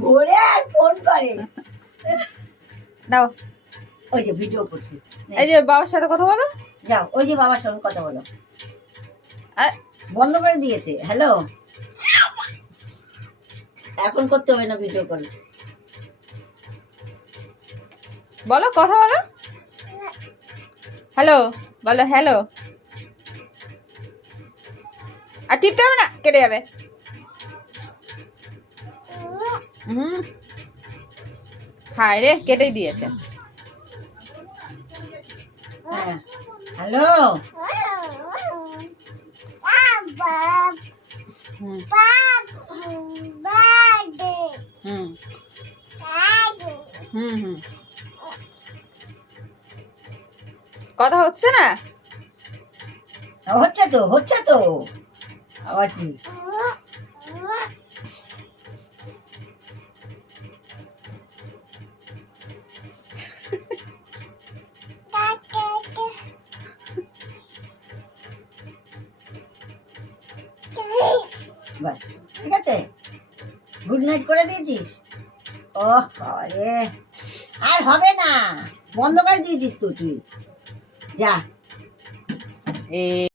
ঘুরে আর ফোন করে দাও। ওই যে ভিডিও করছি, এই যে বাবার সাথে কথা বলো, যাও ওই যে বাবার সঙ্গে কথা বলো। বন্ধ করে দিয়েছে। হ্যালো, এখন করতে হবে না, ভিডিও কল বলো, কথা বলো। হ্যালো বলো, হ্যালো। আর টিপতে হবে না, কেটে যাবে। হায় রে, কেটেই দিয়েছে। হ্যালো, কথা হচ্ছে না? হচ্ছে তো, হচ্ছে তো। আবার কি? বাস, ঠিক আছে, গুড নাইট করে দিয়েছিস। ওহ আরে, আর হবে না, বন্ধ করে দিয়েছিস তো তুই, যা।